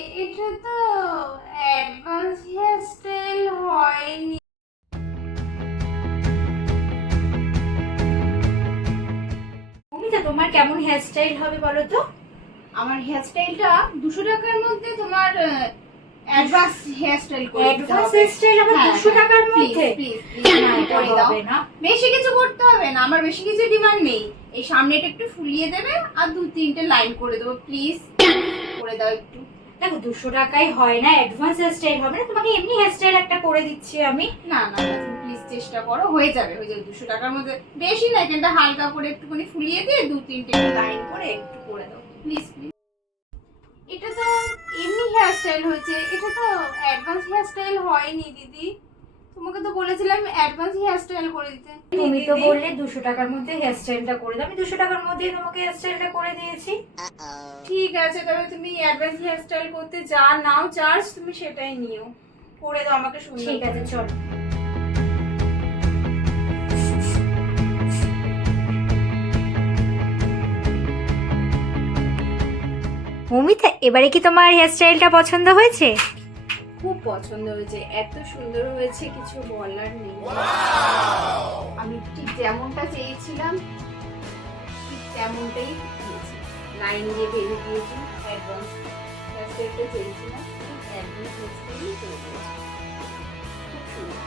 এটা তো advance hairstyle হয়নি। মমিতা, তোমার কেমন হেয়ারস্টাইল হবে বলো তো? আমার হেয়ারস্টাইলটা 200 টাকার মধ্যে তোমার অ্যাডভান্স হেয়ারস্টাইল করে দিতে অ্যাডভান্স হবে। হেয়ারস্টাইল আবার 200 টাকার মধ্যে? প্লিজ না, এটা করে দাও। হবে না। বেশি কিছু করতে হবে না, আমার বেশি কিছু ডিমান্ড নেই। এই সামনেটা একটু ফুলিয়ে দেবে আর 2-3টে লাইন করে দেবো, প্লিজ করে দাও একটু। দেখো, 200 টাকায় হয় না, অ্যাডভান্স হেয়ারস্টাইল হবে না। তোমাকে এমনি হেয়ারস্টাইল একটা করে দিচ্ছি আমি। না না না, তুমি প্লিজ চেষ্টা করো, হয়ে যাবে 200 টাকার মধ্যে। বেশি না, এখানটা হালকা করে একটুখানি ফুলিয়ে দিয়ে 2-3টে লাইন করে একটু করে দাও, প্লিজ প্লিজ। এটা তো এমনি হেয়ারস্টাইল হয়েছে, এটা তো অ্যাডভান্স হেয়ারস্টাইল হয়নি দিদি। তোমাকে তো বলেছিলাম অ্যাডভান্স হেয়ারস্টাইল করে দিতে। তুমি তো দিদি, বললে 200 টাকার মধ্যে হেয়ারস্টাইলটা করে দাও। আমি 200 টাকার মধ্যে তোমাকে হেয়ারস্টাইলটা করে দিয়েছি। ঠিক আছে, তবে তুমি অ্যাডভান্স হেয়ারস্টাইল করতে যা নাও চার্জ, তুমি সেটাই নিও, করে দাও আমাকে সুন্দর। ঠিক আছে, চল। মমিতা, এবারে কি তোমার হেয়ারস্টাইলটা পছন্দ হয়েছে? খুব পছন্দ হয়েছে, এত সুন্দর হয়েছে কিছু বলার নেই। আমি ঠিক যেমনটা চেয়েছিলাম ঠিক তেমনটাই দিয়েছি, লাইন দিয়ে বেঁধে দিয়েছি। অ্যাডভান্স হেয়ারস্টাইলটা চেয়েছিলাম, ঠিক অ্যাডভান্স হেয়ারস্টাইলই করে দিয়েছি। খুব সুন্দর।